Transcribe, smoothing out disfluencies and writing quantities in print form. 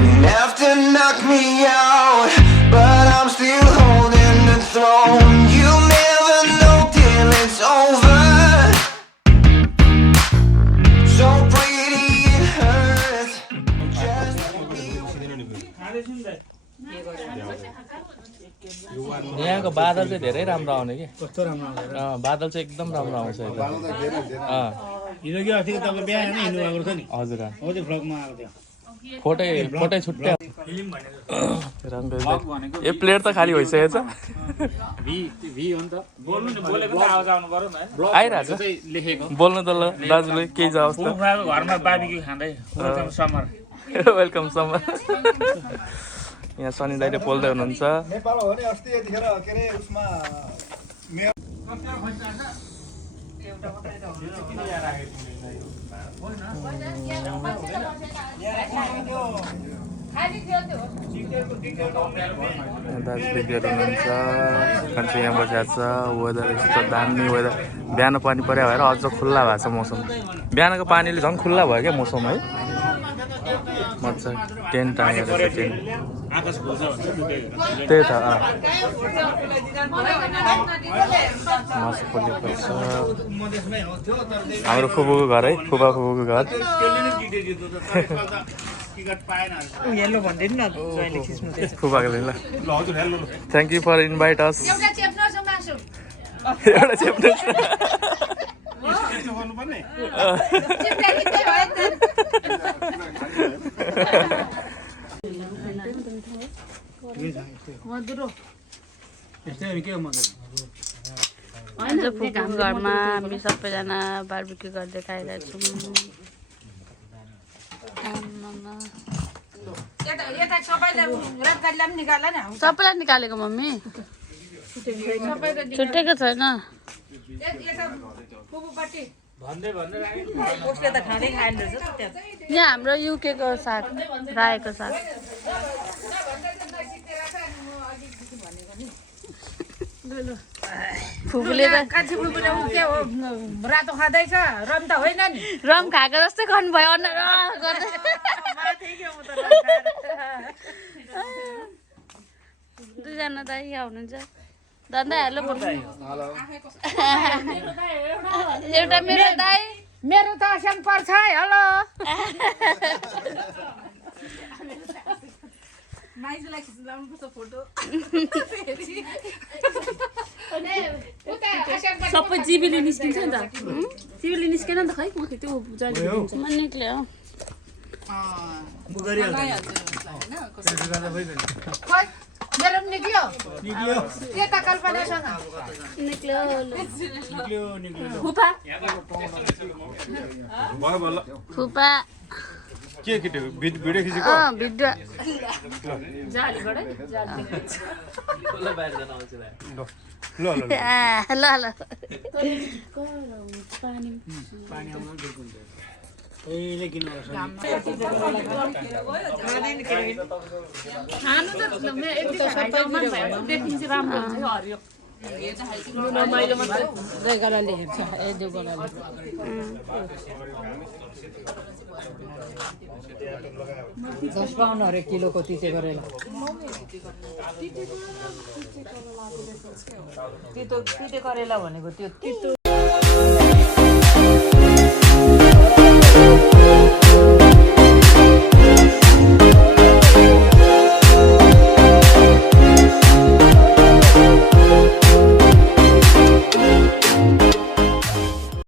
didn't have to knock me out, but I'm still holding the throne. You never know till it's over. So pretty it hurts. Just यहाँको बादल चाहिँ धेरै राम्रो आउने कि कस्तो राम्रो आउँछ बादल चाहिँ एकदम राम्रो आउँछ यता हिजो के अस्ति तपाईँ बिहा होइन हिँड्नु भएको थियो नि हजुर हो त्यो भ्लगमा आएको थियो फोटै छुट्टै यो प्लेट त खाली भइसकेको छ आइरहेछ बोल्नु त ल दाजुले केही छ अवस्था घरमा बार्बिक्यू खाँदै वेलकम समर यहाँ सनी दाइले बोल्दै हुनुहुन्छ नेपाल हो भने अस्ति यतिखेर के अरे उसमा दाजुले गेट हुनुहुन्छ मान्छे यहाँ बसेको छ वेदर यस्तो दामी वेदर बिहान पानी पर्यो भएर अझ खुल्ला भएको छ मौसम बिहानको पानीले झन् खुल्ला भयो क्या मौसम है मजा टेन्ट टाँगेर टेन्ट त्यही त मासु पोलेको छ हाम्रो फुपूको घर है फुपा फुपूको घर फुपाको ल थ्याङ्क यू फर इन्भाइट अस एउटा चेप्नुहोस् आज फुपूको घरमा हामी सबैजना बार्बिक्यू गर्दै खाइरहेको छौँ सबैलाई निकालेको मम्मी छुट्टेको छैन यहाँ हाम्रो युकेको साग रायोको साग फुपूले त रातो खाँदैछ रम त होइन नि रम खाएको जस्तै गर्नुभयो अनुहार गर्दै दुईजना दाइ यहाँ हुनुहुन्छ दादा हेलो एउटा मेरो दाइ मेरो त असम पर्छ है हेलो सबै जिबीले निस्किन्छ नि त जिबीले निस्केन नि त खै त्यो निक्ल्यो मेरो पनि निक्ल्यो यता कल्पनासँग निक्ल्यो फुपा के केटो भिडियो खिचेको भिडियो ल ल ल ल खानु त देखिन्छ राम्रो हुन्छ हरियो जयगराले हेर्छ ए देवगराले 10 किलोको तिते गरेर तिते करेला भनेको त्यो